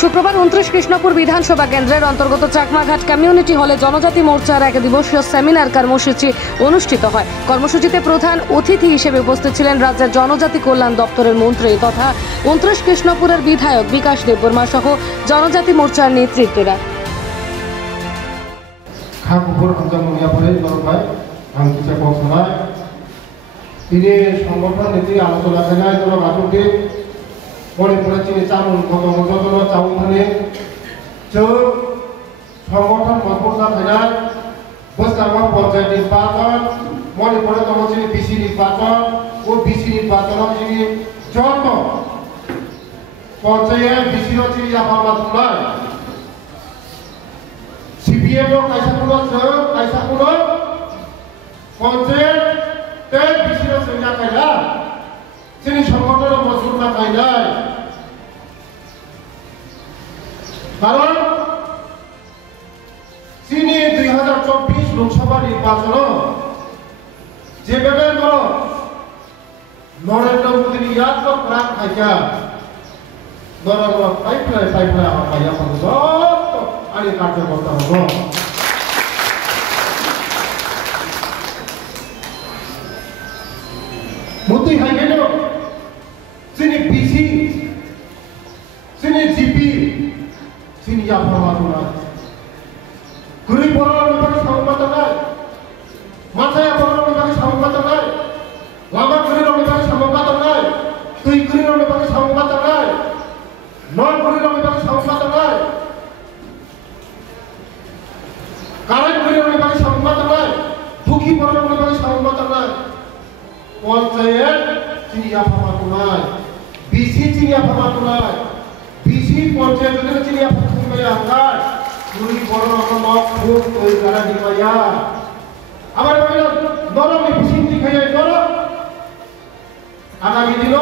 শুক্রবার 29 কৃষ্ণপুর বিধানসভা কেন্দ্রের অন্তর্গত চাকমাঘাট কমিউনিটি হলে জনজাতি মোর্চার এক দিবসীয় সেমিনার কর্মসূচি অনুষ্ঠিত হয়। কর্মসূচিতে প্রধান অতিথি হিসেবে উপস্থিত ছিলেন রাজ্যের জনজাতি কল্যাণ দপ্তরের মন্ত্রী তথা 29 কৃষ্ণপুরের বিধায়ক বিকাশ দেববর্মা সহ জনজাতি মোর্চার নেতৃত্বরা। তিনি সংগঠন নীতি আলোচনা করায় কোনো গাছকে মণিপুরের চিনি চাউল যতন চাউল থানে সংগঠন মজবুতা থাকায় বস্তাঙ্গ পঞ্চায়েত নির্বাচন মণিপুরে তখন চিনি বিসি নির্বাচন ও বিসি নির্বাচন চিনি যত পঞ্চায়েত বিসির চিনি জাফামা তুলায় সিপিএম কাইসাপুর পঞ্চায়েত বিসির চিন্তা কায়দা চিনি সংগঠন মজবুতা কায়দায় কারণ চিনি 2024 লোকসভা নির্বাচন যেভাবে নরেন্দ্র মোদীর ইয়াদ প্রাণ খাইয়া নরেন্দ্র পাইপ্লাই আমার খাইয়া আগে কার্যকর্তা হব মোদী খাইগেল চিনি বিসি চিনি জিপি চিনি জাফরমাতুনা গুরি বড় বিভাগে সংবাদ নাই মাথায় বড় বিভাগে সংবাদ নাই লামা গুরির বিভাগে সংবাদ নাই তুই গুরির বিভাগে সংবাদ নাই নন গুরির বিভাগে সংবাদ নাই কারেন্ট গুরির বিভাগে সংবাদ নাই দুঃখী বড় বিভাগে সংবাদ নাই পঞ্চায়েত চিনি জাফরমাতুনা বিসি চিনি জাফরমাতুনা বিসি পঞ্চায়েত চিনি জাফরমাতুনা গুরি বড় রকম খুব তৈরি করা দিবাইয়া আবার নরমে বিসিন্তি খাইয়া নর আগামী দিন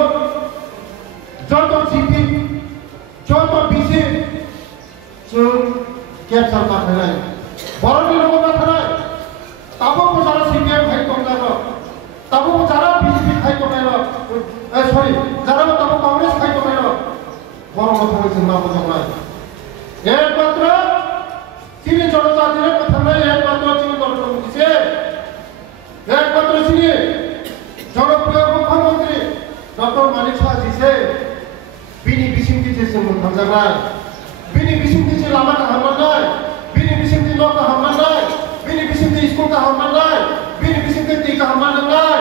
যত জিপি যত বিসি ক্যাপচার মাথা নাই বড় লোক মাথা নাই তাবো যারা সিপিএম খাই কমলার তাবো যারা বিজেপি খাই কমাইল সরি যারা তাবো কংগ্রেস খাই কমাইল বড় কথা হয়েছে না বোঝা নাই একমাত্র চিনি জনজাতির কথা নাই একমাত্র চিনি নরেন্দ্র মোদী একমাত্র চিনি জনপ্রিয় মুখ্যমন্ত্রী ডক্টর মানিক শাহ জিছে বিনি বিসিন্তি যেছে মুখ্যমন্ত্রী নাই বিনি বিসিন্তি যে লামা কা হামলা নাই বিনি বিসিন্তি লোক কা হামলা নাই বিনি বিসিন্তি স্কুল কা হামলা নাই বিনি বিসিন্তি টি কা হামলা নাই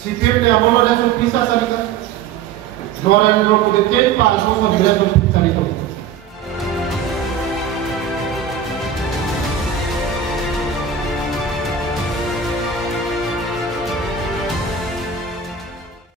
সিপিএম ने আমল রেশন পিসা চালিকা নরেন্দ্র মোদী 5 বছর ধরে চালিত